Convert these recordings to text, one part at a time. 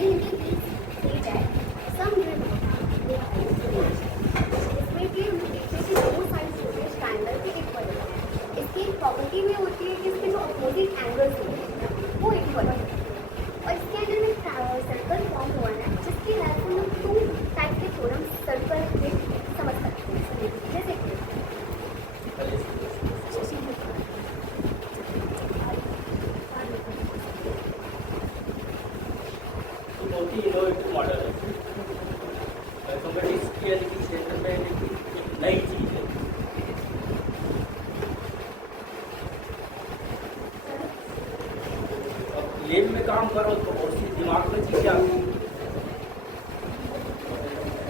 And you can see that some इसमें कि नीचे की दो साइड्स होते हैं ट्रायंगल के इक्वल होते हैं। इसकी एक प्रॉपर्टी में होती है कि इसके जो अपोजिट एंगल्स होते हैं वो इक्वल होते हैं और इसके अंदर में सर्कल फॉर्म हुआ है जिसकी हेल्प से हम टू टाइप के थ्योरम सर्कल के समझ सकते हैं। जैसे कि मॉडल है कंपनी क्षेत्र में एक नई चीज है। अब लेब में काम करो तो और सी दिमाग में चीजें आती हैं।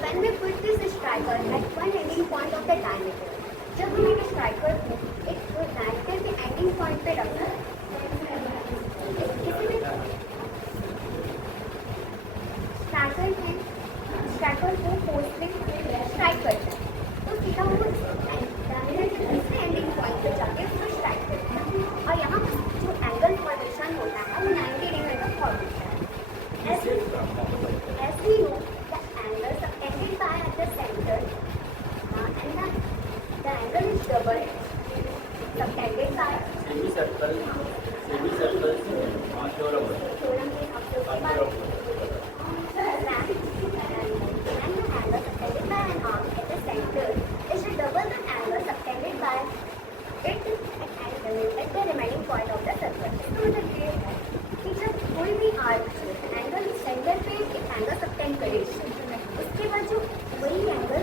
When we put this striker at one ending point of the diameter, जब हम एक स्ट्राइकर को एक डायमीटर के एंडिंग पॉइंट पे रखते हैं, स्ट्राइकर को फोर्स में स्ट्राइक करते हैं तो सीधा वो डायमीटर के दूसरे एंडिंग पॉइंट पे जाके उसको स्ट्राइक करते हैं और यहाँ जो एंगल फॉर्मेशन होता है वो 90 डिग्री का फॉर्मेशन है। As we know, the angle subtended by at the center and the angle is double subtended by semi circle theorem के अपने बाद and the angle subtended by an arc at the center is to double the angle subtended by it at the remaining point of the circle। इसका मतलब ये है कि जब कोई भी आर्क एंगल सेंटर पे एक एंगल सबटेंड करेगी उसके बाद जो वही angle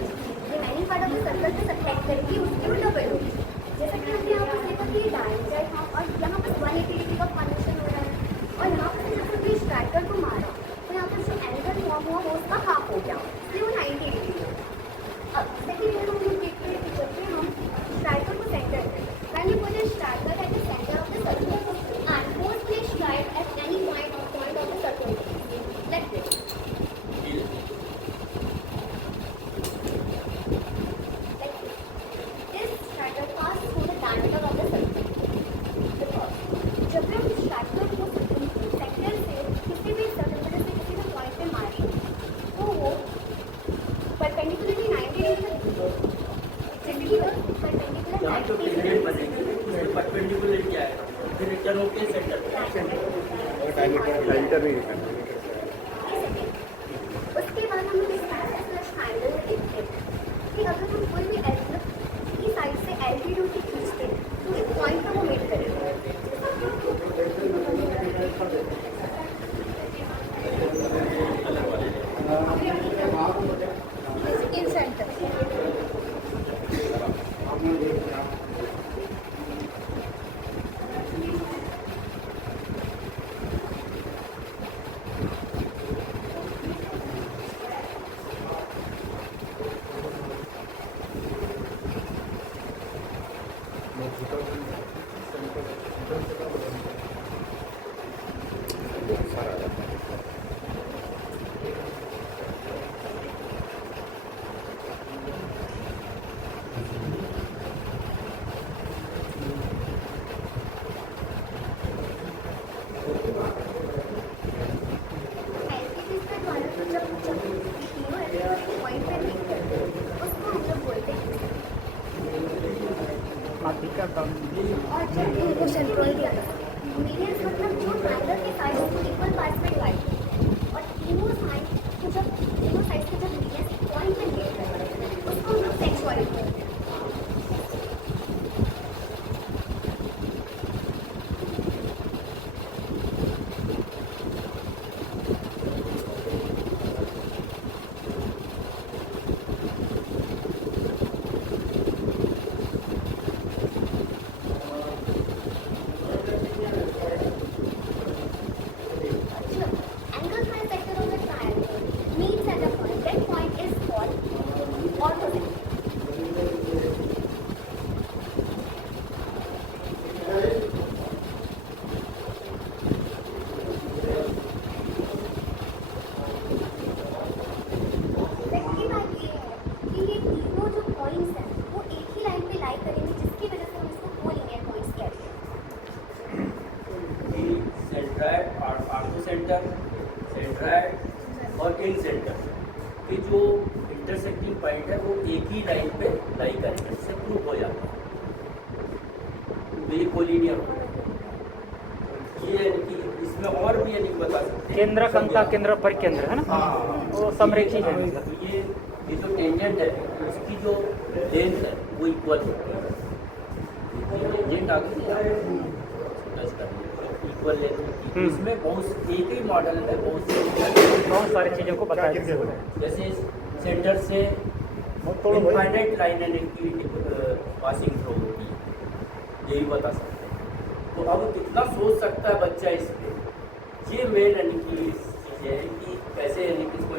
remaining part of the circle पे सबटेंड करेगी उसकी वो डबल होगी। जैसा कि हमने यहाँ पर देखा कि डायमीटर था और यहाँ पर 180 डिग्री का फॉर्मेशन हो रहा है और यहाँ पर जब हमने स्ट्राइकर को मारा तो यहाँ पर जो एंगल फॉर्म हुआ वो उसका हाफ हो गया इसलिए वो 90 डिग्री हो। अब सेकेंड ईयर हम लोग देखते हैं कि जब भी हम स्ट्राइकर को सेंटर करें when you put a striker at the center of the circle and force the strike at any point of the circle like this. Like this. This striker passes through the diameter of the circle. Because जब भी हम striker को centre से किसी भी circle से किसी भी पॉइंट पे मारें तो वो परपेंडिकुलरली 90 डिग्री जहाँ जो पिरियड बनेगी उसमें परपेंडिकुलर क्या है फिर रिटर्न होके सेंटर पे डायमीटर नहीं है। उसके बाद हम लोग इस ट्रायंगल में देखते हैं कि अगर हम कोई भी की साइड से एल्टीट्यूड की खींचते हैं तो एक पॉइंट पर वो मेट करेगा। इन सेंटर और सेंट्रल भी आता है मीडियंस मतलब जो ट्रायंगल के साइड को इक्वल पार्ट्स में डिवाइड और तीनों साइड को जब तीनों साइड के जब मीडियंस पॉइंट पे मेट करते हैं उसको हम लोग सेक्सुअलिटी कहते हैं। सेंट्राइड और इन सेंटर के जो इंटरसेक्टिंग पॉइंट है वो एक ही लाइन पे लाई करेंगे, इससे प्रूव हो जाता है। तो ये कोलिनियम ये यानी कि इसमें और भी यानी बता सकते हैं केंद्र कंका केंद्र परिकेंद्र है ना, हाँ वो समरेखी है। तो ये जो टेंजेंट है उसकी जो लेंथ है वो इक्वल होती है। टेंजेंट आ गई इक्वल लेंथ, इसमें बहुत एक ही मॉडल है, बहुत सारी चीज़ों को बताया जैसे सेंटर से इनफाइनाइट लाइन यानी कि पासिंग थ्रू होती है, यही बता सकते हैं। तो अब कितना सोच सकता है बच्चा इस पे, ये मेन यानी कि चीज़ है कि कैसे यानी कि इसको